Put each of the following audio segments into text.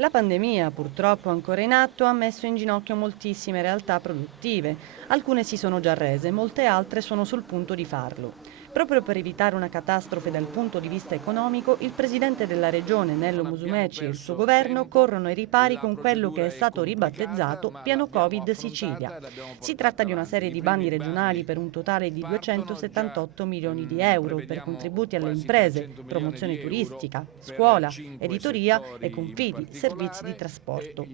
La pandemia, purtroppo ancora in atto, ha messo in ginocchio moltissime realtà produttive. Alcune si sono già rese, molte altre sono sul punto di farlo. Proprio per evitare una catastrofe dal punto di vista economico, il presidente della regione, Nello Musumeci, e il suo governo corrono ai ripari con quello che è stato ribattezzato Piano Covid Sicilia. Si tratta di una serie di bandi regionali per un totale di 278 milioni di euro per contributi alle imprese, promozione turistica, scuola, editoria e confidi, servizi di trasporto.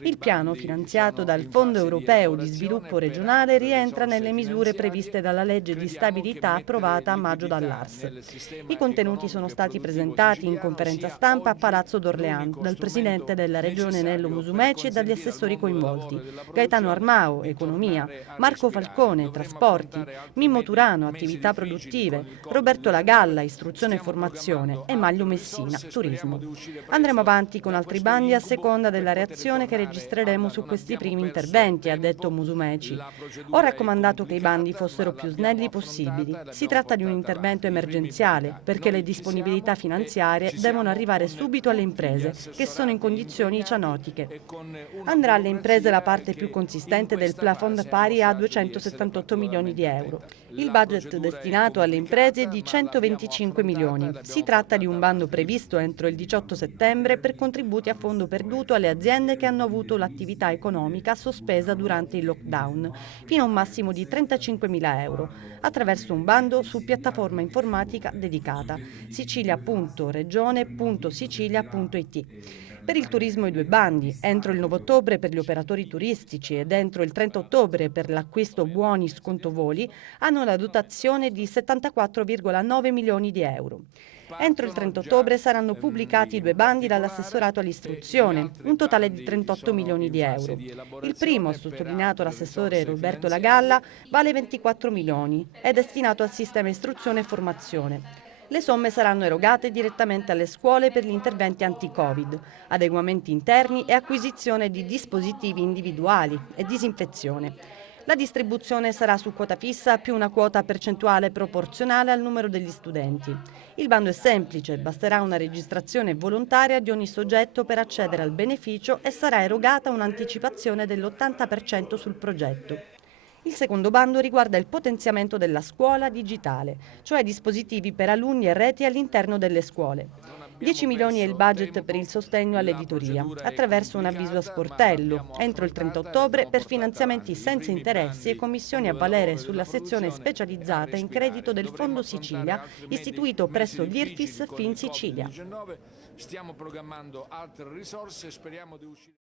Il piano, finanziato dal Fondo Europeo di Sviluppo Regionale, rientra nelle misure previste dalla legge di stabilità approvata a maggio dall'ARS. I contenuti sono stati presentati in conferenza stampa a Palazzo d'Orléans dal presidente della regione Nello Musumeci e dagli assessori coinvolti: Gaetano Armao, Economia; Marco Falcone, Trasporti; Mimmo Turano, Attività produttive; Roberto Lagalla, Istruzione e Formazione; e Maglio Messina, Turismo. Andremo avanti con altri bandi a seconda della reazione che registreremo su questi primi interventi, ha detto Musumeci. Ho raccomandato che i bandi fossero più snelli possibili. Si tratta di un intervento emergenziale perché le disponibilità finanziarie devono arrivare subito alle imprese, che sono in condizioni cianotiche. Andrà alle imprese la parte più consistente del plafond pari a 278 milioni di euro. Il budget destinato alle imprese è di 125 milioni. Si tratta di un bando previsto entro il 18 settembre per contributi a fondo perduto alle aziende che hanno avuto l'attività economica sospesa durante il lockdown, fino a un massimo di 35 mila euro, attraverso un bando su piattaforma informatica dedicata: sicilia.regione.sicilia.it. Per il turismo i due bandi, entro il 9 ottobre per gli operatori turistici ed entro il 30 ottobre per l'acquisto buoni sconto voli, hanno la dotazione di 74,9 milioni di euro. Entro il 30 ottobre saranno pubblicati i due bandi dall'assessorato all'istruzione, un totale di 38 milioni di euro. Il primo, ha sottolineato l'assessore Roberto Lagalla, vale 24 milioni, è destinato al sistema istruzione e formazione. Le somme saranno erogate direttamente alle scuole per gli interventi anti-Covid, adeguamenti interni e acquisizione di dispositivi individuali e disinfezione. La distribuzione sarà su quota fissa più una quota percentuale proporzionale al numero degli studenti. Il bando è semplice, basterà una registrazione volontaria di ogni soggetto per accedere al beneficio e sarà erogata un'anticipazione dell'80% sul progetto. Il secondo bando riguarda il potenziamento della scuola digitale, cioè dispositivi per alunni e reti all'interno delle scuole. 10 milioni è il budget per il sostegno all'editoria, attraverso un avviso a sportello, entro il 30 ottobre, per finanziamenti senza interessi e commissioni a valere sulla sezione specializzata in credito del Fondo Sicilia, istituito presso l'IRFIS Fin Sicilia. Stiamo programmando altre risorse e speriamo di uscire.